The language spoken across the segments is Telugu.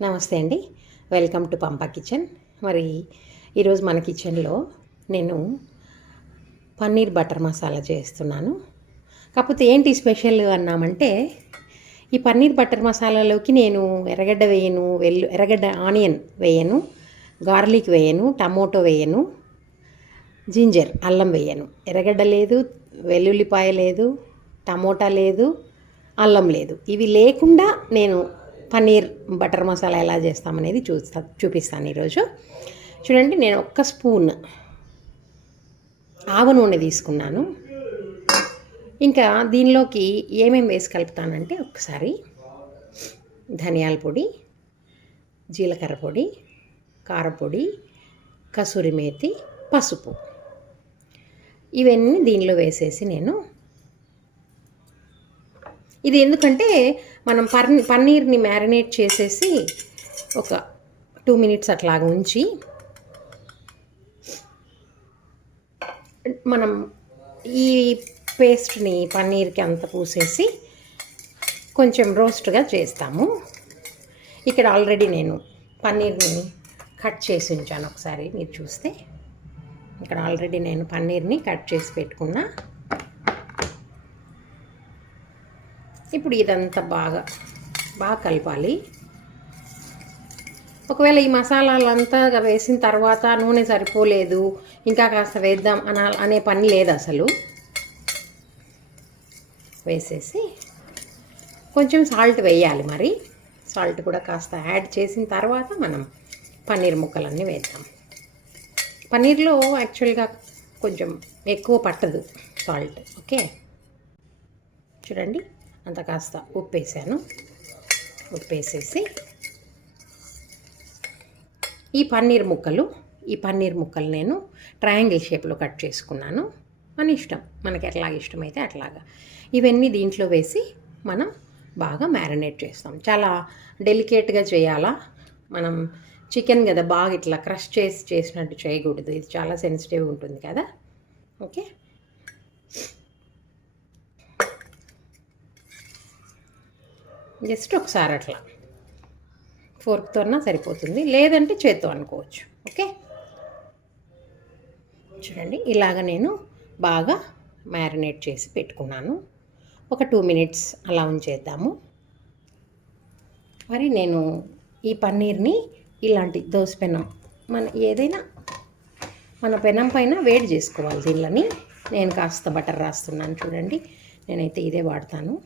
నమస్తే అండి. Welcome to Pampa kitchen. మరి ఈరోజు మన కిచెన్లో నేను పన్నీర్ బటర్ మసాలా చేస్తున్నాను. కాకపోతే ఏంటి స్పెషల్ అన్నామంటే, ఈ పన్నీర్ బటర్ మసాలాలోకి నేను ఎర్రగడ్డ వేయను, ఎర్రగడ్డ ఆనియన్ వేయను, గార్లిక్ వేయను, టమోటో వేయను, జింజర్ అల్లం వేయను. ఎర్రగడ్డ లేదు, వెల్లుల్లిపాయ లేదు, టమోటా లేదు, అల్లం లేదు. ఇవి లేకుండా నేను పన్నీర్ బటర్ మసాలా ఎలా చేస్తామనేది చూపిస్తాను ఈరోజు. చూడండి, నేను ఒక్క స్పూన్ ఆవ నూనె తీసుకున్నాను. ఇంకా దీనిలోకి ఏమేమి వేసి కలుపుతానంటే, ఒకసారి ధనియాల పొడి, జీలకర్ర పొడి, కారపొడి, కసూరి మేతి, పసుపు, ఇవన్నీ దీనిలో వేసేసి నేను ఇది ఎందుకంటే మనం పన్నీర్ని మ్యారినేట్ చేసేసి ఒక 2 మినిట్స్ అట్లాగా ఉంచి మనం ఈ పేస్ట్ని పన్నీర్కి అంత పూసేసి కొంచెం రోస్ట్గా చేస్తాము. ఇక్కడ ఆల్రెడీ నేను పన్నీర్ని కట్ చేసి ఉంచాను. ఒకసారి మీరు చూస్తే ఇక్కడ ఆల్రెడీ నేను పన్నీర్ని కట్ చేసి పెట్టుకున్నా. ఇప్పుడు ఇదంతా బాగా కలపాలి. ఒకవేళ ఈ మసాలాలంతా వేసిన తర్వాత నూనె సరిపోలేదు, ఇంకా కాస్త వేద్దాం అనే పని లేదు అసలు. వేసేసి కొంచెం సాల్ట్ వేయాలి. మరి సాల్ట్ కూడా కాస్త యాడ్ చేసిన తర్వాత మనం పన్నీర్ ముక్కలన్నీ వేద్దాం. పన్నీర్లో యాక్చువల్గా కొంచెం ఎక్కువ పట్టదు సాల్ట్. ఓకే, చూడండి, అంత కాస్త ఉప్పు వేసాను. ఉప్పు వేసేసి ఈ పన్నీర్ ముక్కలు నేను ట్రయాంగిల్ షేప్లో కట్ చేసుకున్నాను. మన ఇష్టం, మనకి ఎట్లాగ ఇష్టమైతే అట్లాగా. ఇవన్నీ దీంట్లో వేసి మనం బాగా మ్యారినేట్ చేస్తాం. చాలా డెలికేట్గా చేయాలా. మనం చికెన్ కదా, బాగా ఇట్లా క్రష్ చేసినట్టు చేయకూడదు. ఇది చాలా సెన్సిటివ్ ఉంటుంది కదా. ఓకే, జస్ట్ ఒకసారి అట్లా ఫోర్క్తోనా సరిపోతుంది, లేదంటే చేత్తో అనుకోవచ్చు. ఓకే, చూడండి, ఇలాగ నేను బాగా మ్యారినేట్ చేసి పెట్టుకున్నాను. ఒక 2 మినిట్స్ అలా ఉంచేద్దాము. మరి నేను ఈ పన్నీర్ని ఇలాంటి దోస పెనం, ఏదైనా మన పెనం పైన వేడి చేసుకోవాలి. దీనిని నేను కాస్త బటర్ రాస్తున్నాను. చూడండి, నేనైతే ఇదే వాడతాను.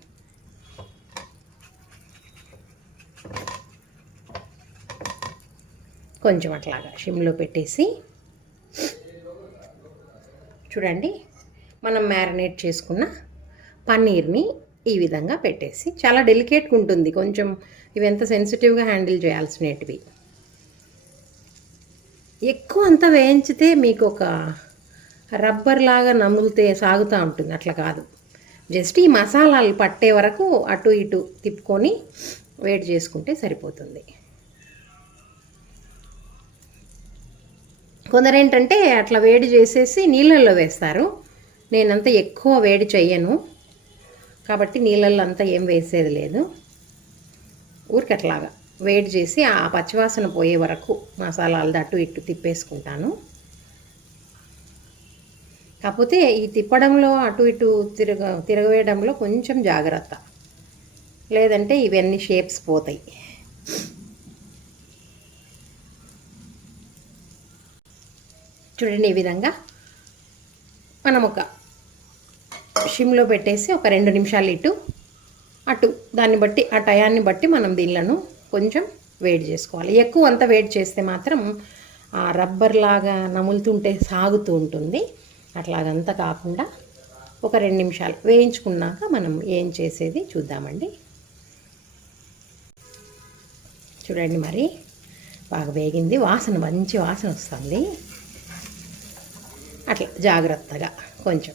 కొంచెం అట్లాగా షిమ్లో పెట్టేసి చూడండి, మనం మ్యారినేట్ చేసుకున్న పన్నీర్ని ఈ విధంగా పెట్టేసి, చాలా డెలికేట్గా ఉంటుంది కొంచెం, ఇవి ఎంత సెన్సిటివ్గా హ్యాండిల్ చేయాల్సినవి. ఎక్కువ అంతా వేయించితే మీకు ఒక రబ్బర్ లాగా నములితే సాగుతూ ఉంటుంది. అట్లా కాదు, జస్ట్ ఈ మసాలాలు పట్టే వరకు అటు ఇటు తిప్పుకొని వేడి చేసుకుంటే సరిపోతుంది. కొందరేంటంటే అట్లా వేడి చేసేసి నీళ్ళల్లో వేస్తారు. నేనంతా ఎక్కువ వేడి చెయ్యను కాబట్టి నీళ్ళల్లో అంతా ఏం వేసేది లేదు. ఊరికి అట్లాగా వేడి చేసి ఆ పచ్చివాసన పోయే వరకు మసాలాలు అటు ఇటు తిప్పేసుకుంటాను. కాకపోతే ఈ తిప్పడంలో అటు ఇటు తిరగవేయడంలో కొంచెం జాగ్రత్త, లేదంటే ఇవన్నీ షేప్స్ పోతాయి. చూడండి, ఈ విధంగా మనం ఒక షిమ్లో పెట్టేసి ఒక 2 నిమిషాలు ఇటు అటు, దాన్ని బట్టి ఆ టయాన్ని బట్టి మనం దీనిలను కొంచెం వేడి చేసుకోవాలి. ఎక్కువ అంతా వేడి చేస్తే మాత్రం ఆ రబ్బర్ లాగా నములుతుంటే సాగుతూ ఉంటుంది. అట్లాగంతా కాకుండా ఒక 2 నిమిషాలు వేయించుకున్నాక మనం ఏం చేసేది చూద్దామండి. చూడండి, మరి బాగా వేగింది, వాసన మంచి వాసన వస్తుంది. అట్లా జాగ్రత్తగా, కొంచెం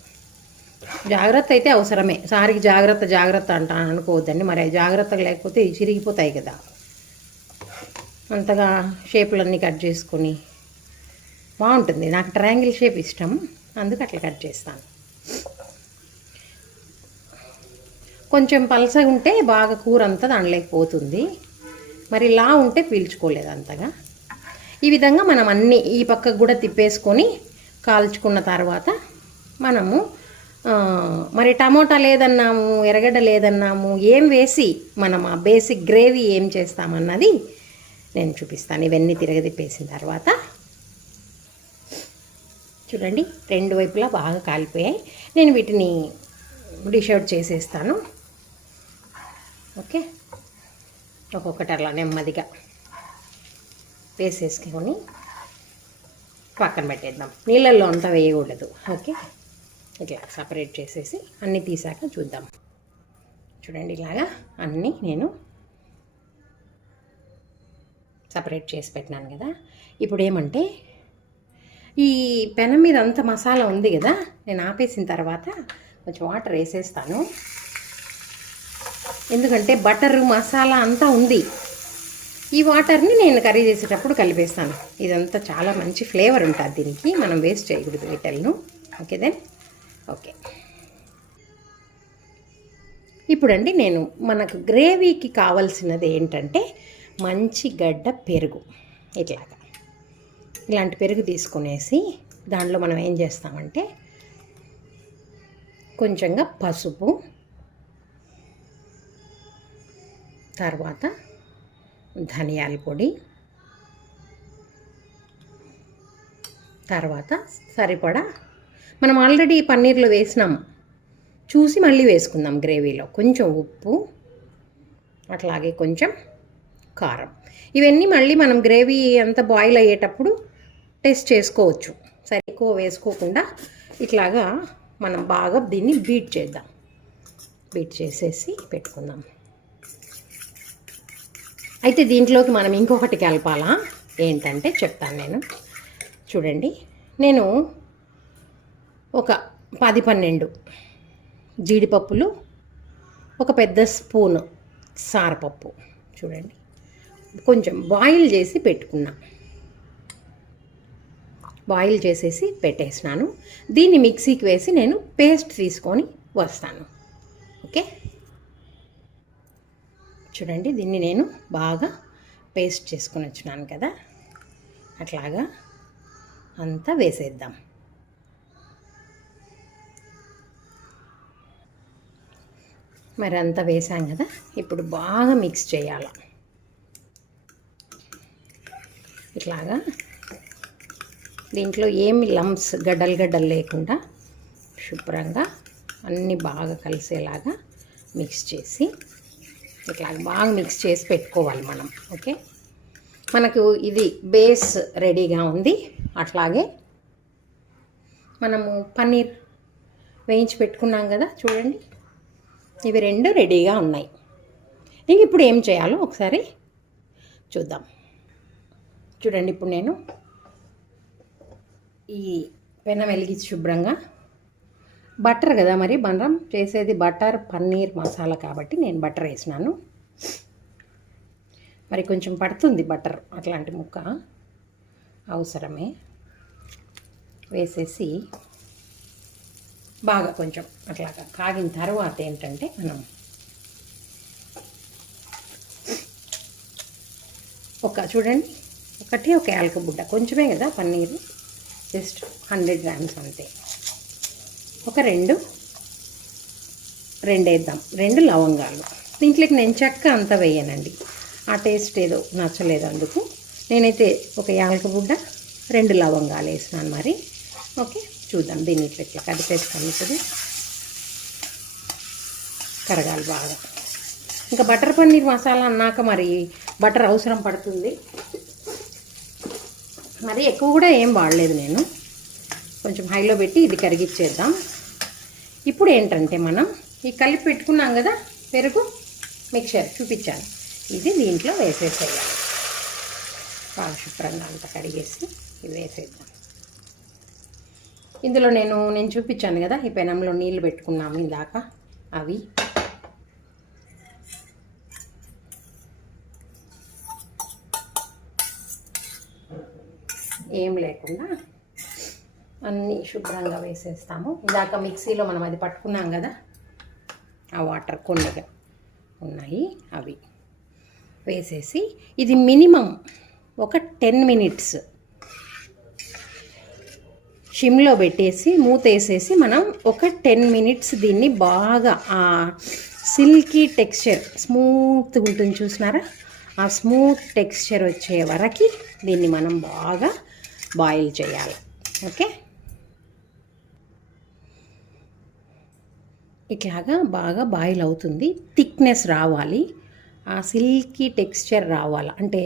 జాగ్రత్త అయితే అవసరమే. సారికి జాగ్రత్త అంటాను అనుకోవద్దండి. మరి జాగ్రత్తగా లేకపోతే చిరిగిపోతాయి కదా. అంతగా షేపులన్నీ కట్ చేసుకొని బాగుంటుంది. నాకు ట్రయాంగిల్ షేప్ ఇష్టం, అందుకు అట్లా కట్ చేస్తాను. కొంచెం పలసగా ఉంటే బాగా కూర అంతా దాంట్లోకి పోతుంది. మరి లా ఉంటే పీల్చుకోలేదు అంతగా. ఈ విధంగా మనం అన్నీ ఈ పక్కకు కూడా తిప్పేసుకొని కాల్చుకున్న తర్వాత మనము మరి టమోటా లేదన్నాము, ఎర్రగడ్డ లేదన్నాము, ఏం వేసి మనం ఆ బేసిక్ గ్రేవీ ఏం చేస్తామన్నది నేను చూపిస్తాను. ఇవన్నీ తిరగదిప్పేసిన తర్వాత చూడండి, రెండు వైపులా బాగా కాలిపోయాయి. నేను వీటిని డిష్ అవుట్ చేసేస్తాను. ఓకే, ఒక్కొక్కటి అలా నెమ్మదిగా వేసేసుకొని పక్కన పెట్టేద్దాం. నీళ్ళల్లో అంతా వేయకూడదు. ఓకే, ఇట్లా సపరేట్ చేసేసి అన్నీ తీసాక చూద్దాం. చూడండి, ఇలాగా అన్నీ నేను సపరేట్ చేసి పెట్టినాను కదా. ఇప్పుడు ఏమంటే ఈ పెనం మీద అంత మసాలా ఉంది కదా, నేను ఆపేసిన తర్వాత కొంచెం వాటర్ వేసేస్తాను. ఎందుకంటే బటర్ మసాలా అంతా ఉంది. ఈ వాటర్ని నేను కర్రీ చేసేటప్పుడు కలిపేస్తాను. ఇదంతా చాలా మంచి ఫ్లేవర్ ఉంటుంది దీనికి, మనం వేస్ట్ చేయకూడదు వీటల్ను. Okay then okay. ఇప్పుడండి నేను మనకు గ్రేవీకి కావాల్సినది ఏంటంటే మంచి గడ్డ పెరుగు. ఇలాంటి పెరుగు తీసుకునేసి దాంట్లో మనం ఏం చేస్తామంటే కొంచెంగా పసుపు, తర్వాత ధనియాల పొడి, తర్వాత సరిపడా మనం ఆల్రెడీ పన్నీర్లో వేసినాం, చూసి మళ్ళీ వేసుకుందాం. గ్రేవీలో కొంచెం ఉప్పు, అట్లాగే కొంచెం కారం. ఇవన్నీ మళ్ళీ మనం గ్రేవీ అంతా బాయిల్ అయ్యేటప్పుడు టేస్ట్ చేసుకోవచ్చు. సరే, ఎక్కువ వేసుకోకుండా ఇట్లాగా మనం బాగా దీన్ని బీట్ చేద్దాం. బీట్ చేసేసి పెట్టుకుందాం. అయితే దీంట్లోకి మనం ఇంకొకటి కలపాలా, ఏంటంటే చెప్తాను నేను. చూడండి, నేను ఒక 10-12 జీడిపప్పులు, ఒక పెద్ద స్పూను సారపప్పు, చూడండి కొంచెం బాయిల్ చేసి పెట్టుకున్నా. బాయిల్ చేసేసి పెట్టేసినాను. దీన్ని మిక్సీకి వేసి నేను పేస్ట్ తీసుకొని వస్తాను. ఓకే, చూడండి, దీన్ని నేను బాగా పేస్ట్ చేసుకొని వచ్చినాను కదా. అట్లాగా అంతా వేసేద్దాం. మరి అంతా వేసాం కదా, ఇప్పుడు బాగా మిక్స్ చేయాలి. ఇట్లాగా దీంట్లో ఏమి లంప్స్, గడ్డలు లేకుండా శుభ్రంగా అన్నీ బాగా కలిసేలాగా మిక్స్ చేసి ఇట్లా బాగా మిక్స్ చేసి పెట్టుకోవాలి మనం. ఓకే, మనకు ఇది బేస్ రెడీగా ఉంది. అట్లాగే మనము పన్నీర్ వేయించి పెట్టుకున్నాం కదా, చూడండి ఇవి రెండు రెడీగా ఉన్నాయి. ఇంక ఇప్పుడు ఏం చేయాలో ఒకసారి చూద్దాం. చూడండి, ఇప్పుడు నేను ఈ పెనం వెలిగించి శుభ్రంగా బటర్ కదా, మరి మనం చేసేది బటర్ పన్నీర్ మసాలా కాబట్టి నేను బటర్ వేసినాను. మరి కొంచెం పడుతుంది బటర్, అట్లాంటి ముక్క అవసరమే. వేసేసి బాగా కొంచెం అట్లాగా కాగిన తర్వాత ఏంటంటే మనం చూడండి ఒక యాలక బుడ్డ, కొంచెమే కదా పన్నీరు, జస్ట్ 100 grams అంతే. ఒక రెండు వేద్దాం, 2 లవంగాలు. దీంట్లోకి నేను చెక్క అంతా వేయనండి, ఆ టేస్ట్ ఏదో నచ్చలేదు. అందుకు నేనైతే ఒక యాలక బుడ్డ 2 లవంగాలు వేసినాను. మరి ఓకే, చూద్దాం దీన్ని ఇట్లా కదిపేసుకొని ఇప్పుడు కరగాలి బాగా. ఇంకా బటర్ పన్నీర్ మసాలా అన్నాక మరి బటర్ అవసరం పడుతుంది. మరి ఎక్కువ కూడా ఏం వాడలేదు నేను, కొంచెం హైలో పెట్టి ఇది కరిగిచ్చేద్దాం. ఇప్పుడు ఏంటంటే మనం ఈ కలిపి పెట్టుకున్నాం కదా పెరుగు మిక్చర్, చూపించాను, ఇది దీంట్లో వేసేసేయాలి. బాగా శుభ్రంగా అంతా కడిగేసి ఇది వేసేద్దాం. ఇందులో నేను చూపించాను కదా, ఈ పెనంలో నీళ్ళు పెట్టుకున్నాము ఇందాక, అవి ఏం లేకుండా అన్నీ శుభ్రంగా వేసేస్తాము. ఇందాక మిక్సీలో మనం అది పట్టుకున్నాం కదా, ఆ వాటర్ కొన్నిగా ఉన్నాయి అవి వేసేసి ఇది మినిమం ఒక 10 మినిట్స్ షిమ్లో పెట్టేసి మూత వేసేసి మనం ఒక 10 మినిట్స్ దీన్ని బాగా ఆ సిల్కీ టెక్స్చర్ స్మూత్గా ఉంటుంది చూసినారా, ఆ స్మూత్ టెక్స్చర్ వచ్చే వరకు దీన్ని మనం బాగా బాయిల్ చేయాలి. ఓకే, ఇట్లాగా బాగా బాయిల్ అవుతుంది. థిక్నెస్ రావాలి, ఆ సిల్కీ టెక్స్చర్ రావాలి, అంటే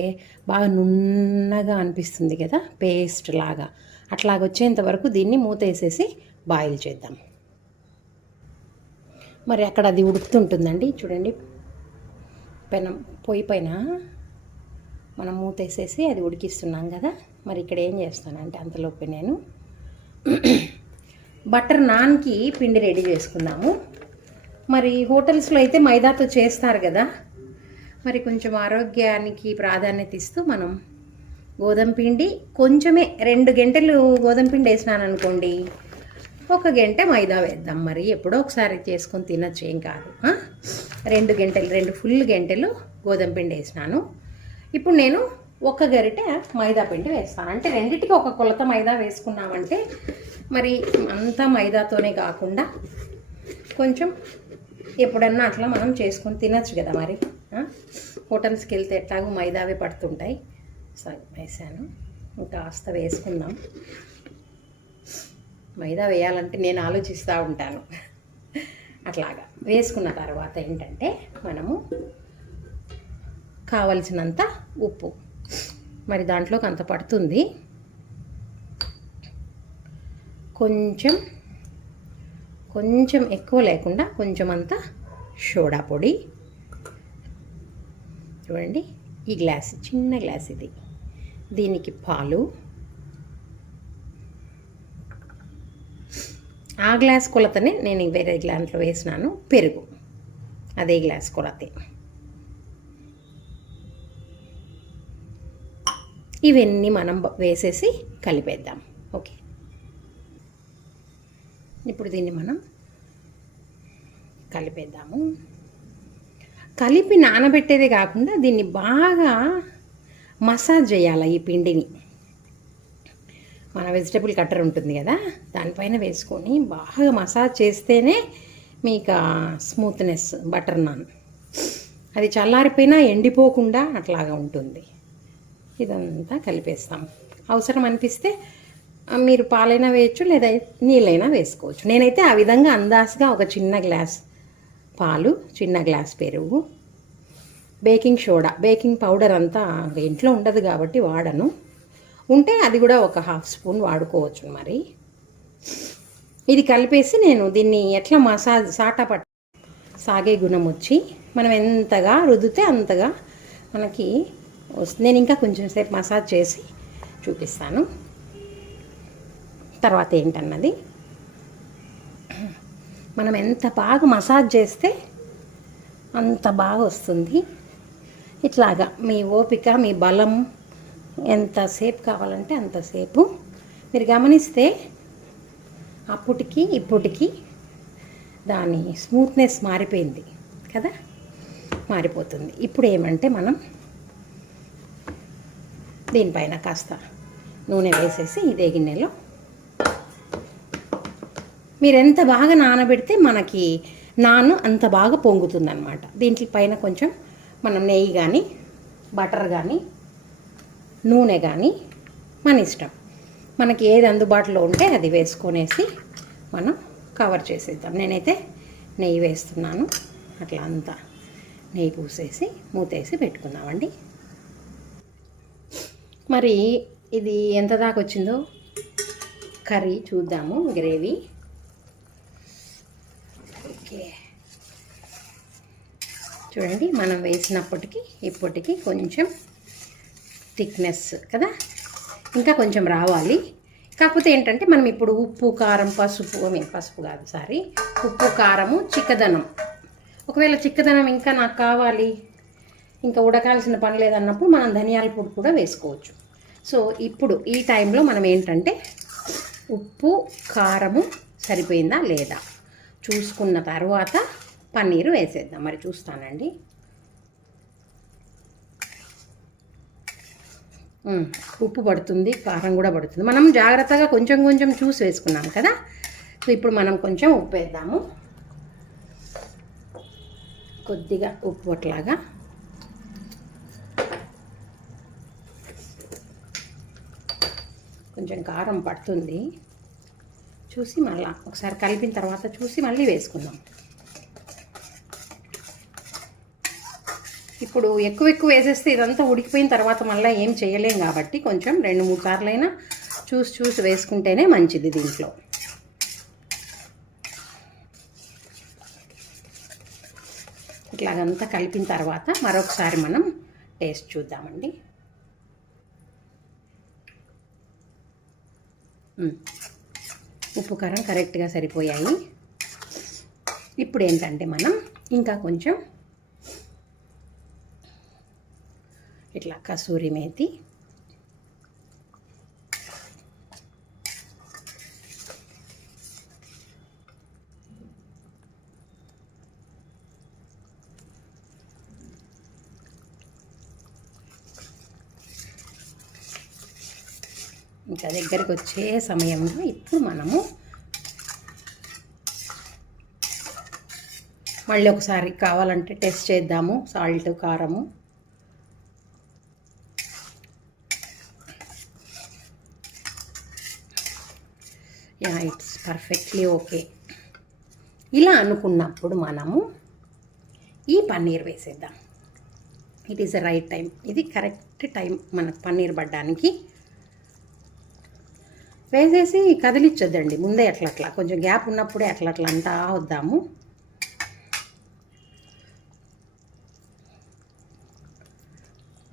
బాగా నున్నగా అనిపిస్తుంది కదా, పేస్ట్ లాగా అట్లాగొచ్చేంత వరకు దీన్ని మూత వేసేసి బాయిల్ చేద్దాం. మరి అక్కడ అది ఉడుకుతుంటుందండి, చూడండి పొయ్యి పైన మనం మూత వేసేసి అది ఉడికిస్తున్నాం కదా. మరి ఇక్కడ ఏం చేస్తానంటే అంతలోపు నేను బటర్ నాన్కి పిండి రెడీ చేసుకుందాము. మరి హోటల్స్లో అయితే మైదాతో చేస్తారు కదా, మరి కొంచెం ఆరోగ్యానికి ప్రాధాన్యత ఇస్తూ మనం గోధుమ పిండి కొంచెమే 2 గంటలు గోధుమ పిండి వేసినాను అనుకోండి, 1 గంట మైదా వేద్దాం. మరి ఎప్పుడో ఒకసారి చేసుకొని తినచ్చు, ఏం కాదు. 2 ఫుల్ గంటలు గోధుమ పిండి వేసినాను. ఇప్పుడు నేను 1 గరిటె మైదా పిండి వేస్తాను. అంటే రెండిటికి ఒక కొలత మైదా వేసుకున్నామంటే మరి అంతా మైదాతోనే కాకుండా కొంచెం ఎప్పుడన్నా అట్లా మనం చేసుకొని తినచ్చు కదా. మరి హోటల్స్కి వెళ్తే ఎట్లాగో మైదావే పడుతుంటాయి. సరే వేసాను, ఇంకా కాస్త వేసుకుందాం. మైదా వేయాలంటే నేను ఆలోచిస్తూ ఉంటాను. అట్లాగా వేసుకున్న తర్వాత ఏంటంటే మనము కావలసినంత ఉప్పు, మరి దాంట్లోకి అంత పడుతుంది. కొంచెం ఎక్కువ లేకుండా కొంచెం అంత సోడా పొడి. చూడండి, ఈ గ్లాస్, చిన్న గ్లాస్ ఇది, దీనికి పాలు, ఆ గ్లాస్ కొలతనే నేను వేరే గ్లాస్లో వేసినాను. పెరుగు అదే గ్లాస్ కొలతే. ఇవన్నీ మనం వేసేసి కలిపేద్దాం. ఓకే, ఇప్పుడు దీన్ని మనం కలిపేద్దాము. కలిపి నానబెట్టేదే కాకుండా దీన్ని బాగా మసాజ్ చేయాలి. ఈ పిండిని మన వెజిటబుల్ కట్టర్ ఉంటుంది కదా, దానిపైన వేసుకొని బాగా మసాజ్ చేస్తేనే మీకు స్మూత్నెస్ బటర్ నాన్ అది చల్లారిపోయినా ఎండిపోకుండా అట్లాగా ఉంటుంది. ఇదంతా కలిపేస్తాం. అవసరం అనిపిస్తే మీరు పాలైనా వేయచ్చు, లేదా నీళ్ళైనా వేసుకోవచ్చు. నేనైతే ఆ విధంగా అందాజుగా ఒక చిన్న గ్లాస్ పాలు, చిన్న గ్లాస్ పెరుగు, బేకింగ్ సోడా, బేకింగ్ పౌడర్ అంతా ఇంట్లో ఉండదు కాబట్టి వాడను, ఉంటే అది కూడా ఒక 1/2 స్పూన్ వాడుకోవచ్చు. మరి ఇది కలిపేసి నేను దీన్ని ఎట్లా మసాజ్ సాగే గుణం వచ్చి మనం ఎంతగా రుద్దితే అంతగా మనకి వస్తుంది. నేను ఇంకా కొంచెం సేపు మసాజ్ చేసి చూపిస్తాను తర్వాత ఏంటన్నది. మనం ఎంత బాగా మసాజ్ చేస్తే అంత బాగా వస్తుంది. ఇట్లాగా మీ ఓపిక, మీ బలం ఎంతసేపు కావాలంటే అంతసేపు. మీరు గమనిస్తే అప్పటికి ఇప్పటికి దాని స్మూత్నెస్ మారిపోయింది కదా, మారిపోతుంది. ఇప్పుడు ఏమంటే మనం దీనిపైన కాస్త నూనె వేసేసి ఇదే గిన్నెలో మీరు ఎంత బాగా నానబెడితే మనకి నాను అంత బాగా పొంగుతుందన్నమాట. దీంట్లో పైన కొంచెం మనం నెయ్యి కానీ, బటర్ కానీ, నూనె కానీ మన ఇష్టం, మనకి ఏది అందుబాటులో ఉంటే అది వేసుకొనేసి మనం కవర్ చేసేద్దాం. నేనైతే నెయ్యి వేస్తున్నాను. అట్లా అంతా నెయ్యి పూసేసి మూతేసి పెట్టుకుందామండి. మరి ఇది ఎంత దాకా వచ్చిందో కర్రీ చూద్దాము, గ్రేవీ. ఓకే, చూడండి మనం వేసినప్పటికీ ఇప్పటికీ కొంచెం థిక్నెస్ కదా, ఇంకా కొంచెం రావాలి. కాకపోతే ఏంటంటే మనం ఇప్పుడు ఉప్పు, కారం, పసుపు కాదు సారీ, ఉప్పు, కారము, చిక్కదనం, ఒకవేళ చిక్కదనం ఇంకా నాకు కావాలి, ఇంకా ఉడకాల్సిన పని లేదన్నప్పుడు మనం ధనియాల పొడి కూడా వేసుకోవచ్చు. సో ఇప్పుడు ఈ టైంలో మనం ఏంటంటే ఉప్పు, కారము సరిపోయిందా లేదా చూసుకున్న తర్వాత పన్నీరు వేసేద్దాం. మరి చూస్తానండి. ఉప్పు పడుతుంది, కారం కూడా పడుతుంది. మనం జాగ్రత్తగా కొంచెం కొంచెం చూసి వేసుకున్నాం కదా. సో ఇప్పుడు మనం కొంచెం ఉప్పు వేద్దాము, కొద్దిగా ఉప్పు అట్లాగా. కొంచెం కారం పడుతుంది, చూసి మళ్ళీ ఒకసారి కలిపిన తర్వాత చూసి మళ్ళీ వేసుకుందాం. ఇప్పుడు ఎక్కువ వేసేస్తే ఇదంతా ఉడికిపోయిన తర్వాత మళ్ళీ ఏం చేయలేం కాబట్టి కొంచెం 2-3 సార్లైనా చూసి వేసుకుంటేనే మంచిది. దీంట్లో ఇట్లాగంతా కలిపిన తర్వాత మరొకసారి మనం టేస్ట్ చూద్దామండి. ఉప్పు కారం కరెక్ట్గా సరిపోయాయి. ఇప్పుడు ఏంటంటే మనం ఇంకా కొంచెం ఇట్లా కసూరి మేతి, ఇంకా దగ్గరికి వచ్చే సమయంలో ఇప్పుడు మనము మళ్ళీ ఒకసారి కావాలంటే టెస్ట్ చేద్దాము సాల్ట్, కారము. Yeah, it's perfectly okay. ఇలా అనుకున్నప్పుడు మనము ఈ పన్నీర్ వేసేద్దాం. It is the right time. ఇది కరెక్ట్ టైం మనకు పన్నీర్ పడ్డానికి. వేసేసి కదిలిచ్చొద్దండి ముందే, అట్లా కొంచెం గ్యాప్ ఉన్నప్పుడే అట్లా అంతా వద్దాము.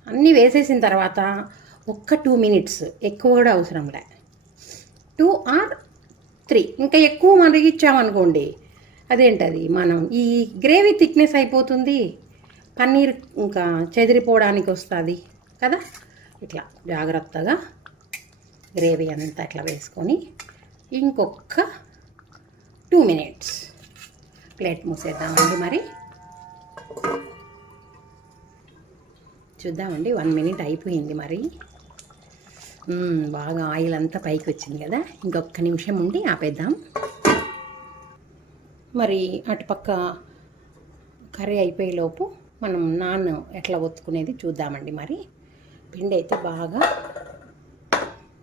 అన్నీ వేసేసిన తర్వాత ఒక్క 2 మినిట్స్, ఎక్కువ కూడా అవసరం లే, 2 or 3, ఇంకా ఎక్కువ మరిగిచ్చామనుకోండి అదేంటది మనం ఈ గ్రేవీ థిక్నెస్ అయిపోతుంది, పన్నీర్ ఇంకా చెదిరిపోవడానికి వస్తుంది కదా. ఇట్లా జాగ్రత్తగా గ్రేవీ అంతా ఇట్లా వేసుకొని ఇంకొక 2 మినిట్స్ ప్లేట్ మూసేద్దామండి. మరి చూద్దామండి, 1 మినిట్ అయిపోయింది. మరి బాగా ఆయిల్ అంతా పైకి వచ్చింది కదా, ఇంకొక నిమిషం ఉండి ఆపేద్దాం. మరి అటుపక్క కర్రీ అయిపోయేలోపు మనం నాన్ ఎట్లా ఒత్తుకునేది చూద్దామండి. మరి పిండి అయితే బాగా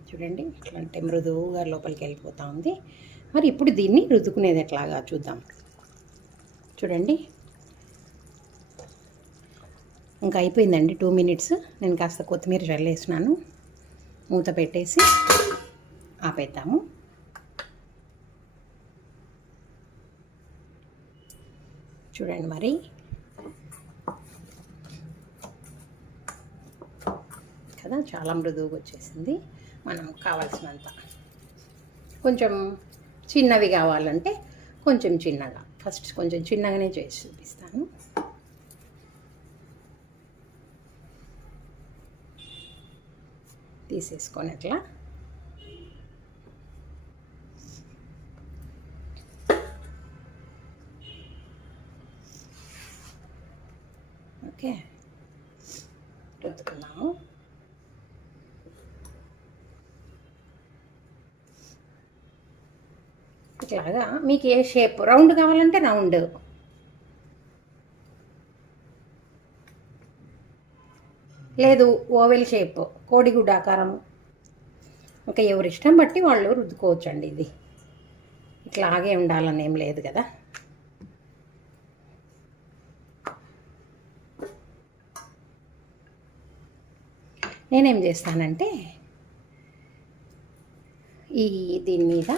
చూడండి ఎట్లా అంటే మృదువుగా లోపలికి వెళ్ళిపోతూ ఉంది. మరి ఇప్పుడు దీన్ని రుద్దుకునేది ఎట్లాగా చూద్దాం. చూడండి ఇంకా అయిపోయిందండి 2 మినిట్స్. నేను కాస్త కొత్తిమీర చల్లేసినాను, మూత పెట్టేసి ఆపేద్దాము. చూడండి మరి కదా, చాలా మృదువుగా వచ్చేసింది. మనం కావాల్సినంత కొంచెం చిన్నవి కావాలంటే కొంచెం చిన్నగా, ఫస్ట్ కొంచెం చిన్నగానే చేసి చూపిస్తాను. తీసేసుకొని అట్లా ఓకే రుద్దుకున్నాము. ఇట్లాగా మీకు ఏ షేప్, రౌండ్ కావాలంటే రౌండ్, లేదు ఓవెల్ షేప్, కోడిగుడ్డ ఆకారం, ఇంకా ఎవరి ఇష్టం బట్టి వాళ్ళు రుద్దుకోవచ్చండి. ఇది ఇట్లాగే ఉండాలని ఏం లేదు కదా. నేనేం చేస్తానంటే దీని మీద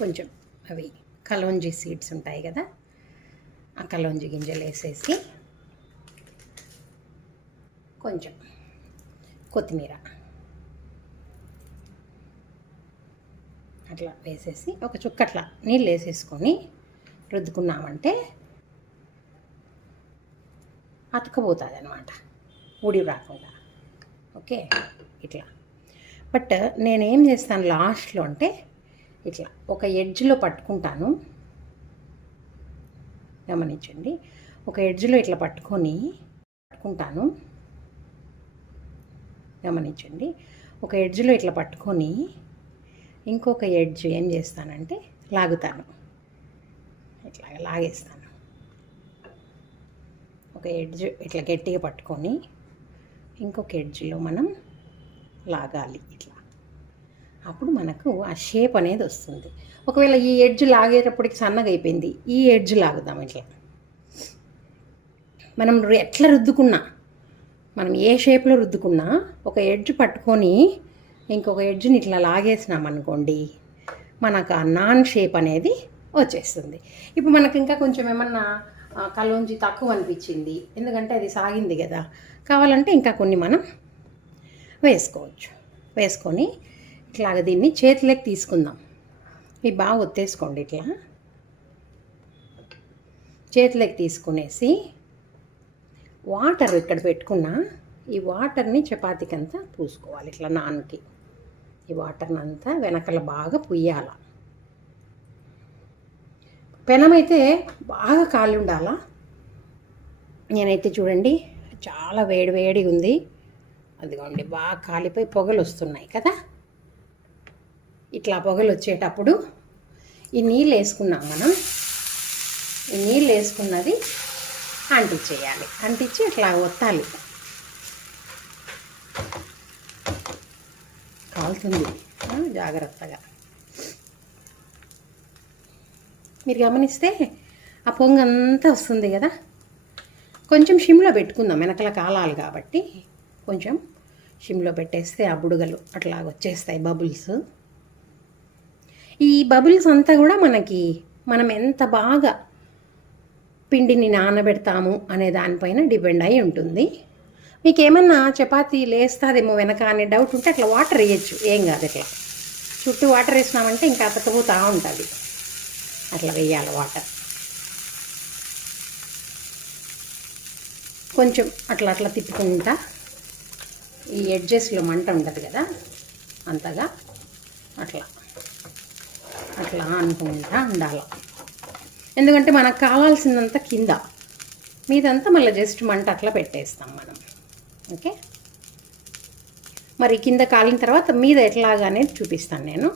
కొంచెం అవి కలోంజీ సీడ్స్ ఉంటాయి కదా, ఆ కలోంజీ గింజలు వేసేసి కొంచెం కొత్తిమీర అట్లా వేసేసి ఒక చుక్కట్లా నీళ్ళు వేసేసుకొని రుద్దుకున్నామంటే అతుకపోతుంది అన్నమాట, ఊడి రాకుండా. ఓకే ఇట్లా. బట్ నేనేం చేస్తాను లాస్ట్లో అంటే ఇట్లా ఒక ఎడ్జ్లో పట్టుకుంటాను, గమనించండి. ఒక ఎడ్జ్లో ఇట్లా పట్టుకుంటాను. గమనించండి. ఒక ఎడ్జ్లో ఇట్లా పట్టుకొని ఇంకొక ఎడ్జ్ ఏం చేస్తానంటే లాగుతాను, ఇట్లా లాగేస్తాను. ఒక ఎడ్జ్ ఇట్లా గట్టిగా పట్టుకొని ఇంకొక ఎడ్జ్లో మనం లాగాలి ఇట్లా. అప్పుడు మనకు ఆ షేప్ అనేది వస్తుంది. ఒకవేళ ఈ ఎడ్జ్ లాగేటప్పటికి సన్నగా అయిపోయింది, ఈ ఎడ్జ్ లాగుదాం ఇట్లా. మనం ఎట్లా రుద్దుకున్నా, మనం ఏ షేప్లో రుద్దుకున్నా ఒక ఎడ్జ్ పట్టుకొని ఇంకొక ఎడ్జ్ని ఇట్లా లాగేసినాం అనుకోండి, మనకు ఆ నాన్ షేప్ అనేది వచ్చేస్తుంది. ఇప్పుడు మనకు ఇంకా కొంచెం ఏమన్నా కలోంజి తక్కువ అనిపించింది, ఎందుకంటే అది సాగింది కదా, కావాలంటే ఇంకా కొన్ని మనం వేసుకోవచ్చు. వేసుకొని ఇట్లాగ దీన్ని చేతిలోకి తీసుకుందాం. ఇవి బాగా ఒత్తేసుకోండి. ఇట్లా చేతిలోకి తీసుకునేసి వాటర్ ఇక్కడ పెట్టుకున్నా, ఈ వాటర్ని చపాతీకి అంతా పూసుకోవాలి. ఇట్లా నాన్కి ఈ వాటర్ని అంతా వెనకల బాగా పుయ్యాల. పెనం అయితే బాగా కాలి ఉండాలా. నేనైతే చూడండి చాలా వేడి వేడిగా ఉంది, అదిగోండి బాగా కాలిపోయి పొగలు వస్తున్నాయి కదా. ఇట్లా పొగలు వచ్చేటప్పుడు ఈ నీళ్ళు వేసుకున్నాం మనం, ఈ నీళ్ళు వేసుకున్నది అంటించేయాలి. అంటించి ఇట్లా ఒత్తాలి. కాలుతుంది, జాగ్రత్తగా. మీరు గమనిస్తే ఆ పొంగు అంతా వస్తుంది కదా. కొంచెం షిమ్లో పెట్టుకుందాం, వెనకల కాలాలి కాబట్టి కొంచెం షిమ్లో పెట్టేస్తే ఆ బుడగలు అట్లా వచ్చేస్తాయి, బబుల్స్. ఈ బబుల్స్ అంతా కూడా మనం ఎంత బాగా పిండిని నానబెడతాము అనే దానిపైన డిపెండ్ అయి ఉంటుంది. మీకు ఏమన్నా చపాతీ లేస్తుందేమో వెనక అనే డౌట్ ఉంటే అట్లా వాటర్ వేయచ్చు, ఏం కాదు. ఇట్లా చుట్టూ వాటర్ వేసినామంటే ఇంకా అతకపోతూ ఉంటుంది. అట్లా వేయాలి వాటర్. కొంచెం అట్లా అట్లా తిప్పుకుంటా, ఈ ఎడ్జెస్లో మంట ఉంటుంది కదా, అంతగా అట్లా అట్లా అనుకుంటా ఉండాలి. ఎందుకంటే మనకు కావాల్సిందంతా కింద, మీదంతా మళ్ళీ జస్ట్ మంట అట్లా పెట్టేస్తాం మనం. ఓకే, మరి కింద కాలిన తర్వాత మీద ఎట్లాగా అనేది చూపిస్తాను నేను.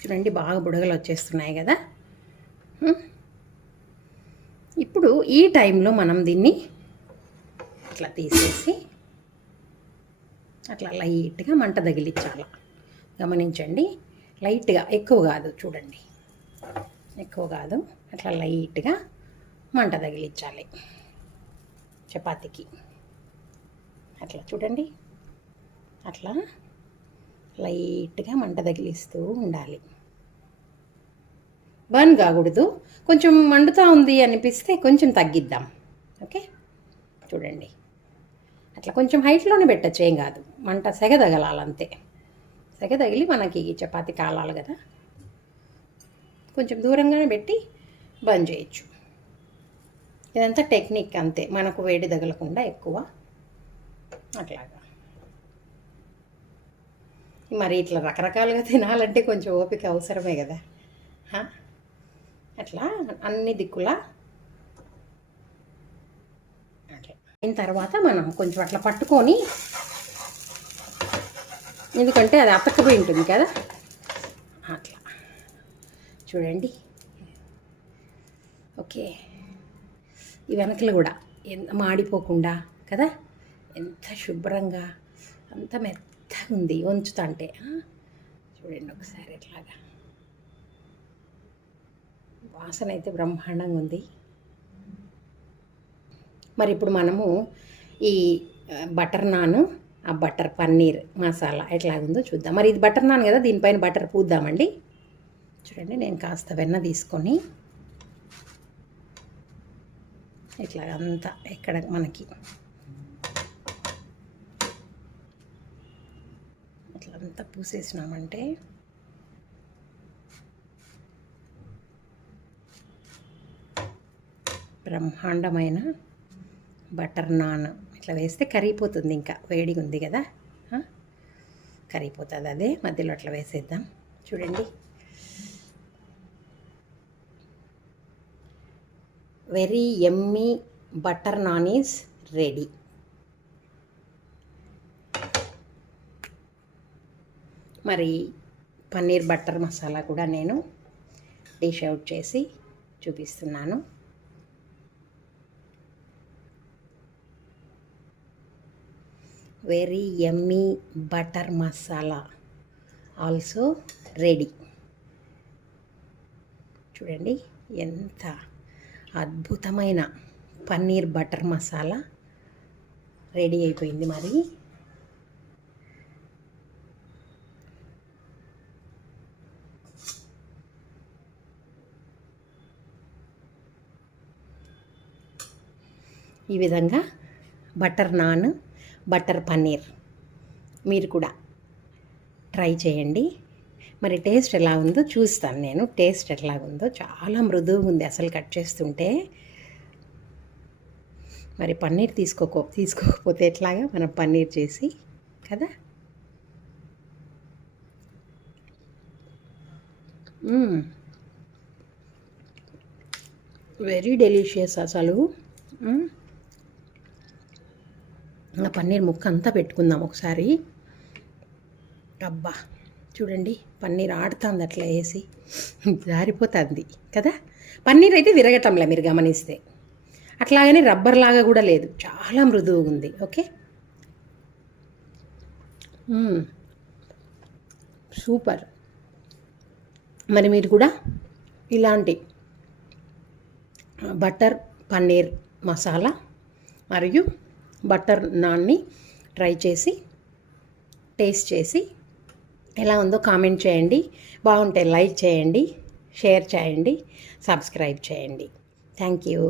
చూడండి బాగా బుడగలు వచ్చేస్తున్నాయి కదా. ఇప్పుడు ఈ టైంలో మనం దీన్ని అట్లా తీసేసి అట్లా లైట్గా మంట తగిలించాలి. గమనించండి, లైట్గా, ఎక్కువ కాదు. చూడండి ఎక్కువ కాదు, అట్లా లైట్గా మంట తగిలించాలి చపాతీకి. అట్లా చూడండి, అట్లా లైట్గా మంట తగిలిస్తూ ఉండాలి. బర్న్ కాకూడదు. కొంచెం మండుతూ ఉంది అనిపిస్తే కొంచెం తగ్గిద్దాం. ఓకే, చూడండి అట్లా కొంచెం హైట్లోనే పెట్టచ్చు, ఏం కాదు. మంట సెగ తగలాలంతే. సెగ తగిలి మనకి చపాతీ కాలాలి కదా, కొంచెం దూరంగానే పెట్టి బంద్ చేయొచ్చు. ఇదంతా టెక్నిక్ అంతే, మనకు వేడి తగలకుండా ఎక్కువ అట్లాగా. మరి ఇట్లా రకరకాలుగా తినాలంటే కొంచెం ఓపిక అవసరమే కదా. అట్లా అన్ని దిక్కులా అట్లా అయిన తర్వాత మనం కొంచెం అట్లా పట్టుకొని, ఎందుకంటే అది అతకపోయి ఉంటుంది కదా. అట్లా చూడండి. ఓకే, ఈ వెనకలు కూడా మాడిపోకుండా కదా, ఎంత శుభ్రంగా అంత మెత్తగా ఉంది వంచుతుంటే. చూడండి ఒకసారి ఎట్లాగా, వాసన అయితే బ్రహ్మాండంగా ఉంది. మరి ఇప్పుడు మనము ఈ బటర్ నాన్, ఆ బటర్ పన్నీర్ మసాలా ఎట్లాగుందో చూద్దాం. మరి ఇది బటర్ నాన్ కదా, దీనిపైన బటర్ పూద్దామండి. చూడండి, నేను కాస్త వెన్న తీసుకొని ఇట్లా అంతా ఇక్కడ మనకి ఇట్లా అంతా పూసేసినామంటే బ్రహ్మాండమైన బటర్ నాన్. ఇట్లా వేస్తే కరిగిపోతుంది, ఇంకా వేడిగా ఉంది కదా, కరిగిపోతుంది. అదే మధ్యలో అట్లా వేసేద్దాం. చూడండి, very yummy butter non is ready. మరి పన్నీర్ బటర్ మసాలా కూడా నేను డిష్ అవుట్ చేసి చూపిస్తున్నాను. వెరీ యమ్మీ బటర్ మసాలా ఆల్సో రెడీ. చూడండి ఎంత అద్భుతమైన పన్నీర్ బటర్ మసాలా రెడీ అయిపోయింది. మరి ఈ విధంగా బటర్ నాన్, బటర్ పన్నీర్ మీరు కూడా ట్రై చేయండి. మరి టేస్ట్ ఎలా ఉందో చూస్తాను నేను. టేస్ట్ ఎలా ఉందో చాలా మృదువుగా ఉంది అసలు కట్ చేస్తుంటే. మరి పన్నీర్ తీసుకోకపోతే ఎట్లాగా మనం పన్నీర్ చేసి కదా. వెరీ డెలిషియస్ అసలు. ఇంకా పన్నీర్ ముక్క అంతా పెట్టుకుందాం ఒకసారి. అబ్బా చూడండి పన్నీర్ ఆడుతుంది అట్లా వేసి, జారిపోతుంది కదా. పన్నీర్ అయితే విరగటంలే మీరు గమనిస్తే, అట్లాగని రబ్బర్ లాగా కూడా లేదు, చాలా మృదువుగా ఉంది. Okay, super. మరి మీరు కూడా ఇలాంటి బటర్ పన్నీర్ మసాలా మరియు బటర్ నాన్ని ట్రై చేసి టేస్ట్ చేసి ఎలా ఉందో కామెంట్ చేయండి. బాగుంటే లైక్ చేయండి, షేర్ చేయండి, సబ్స్క్రైబ్ చేయండి. Thank you.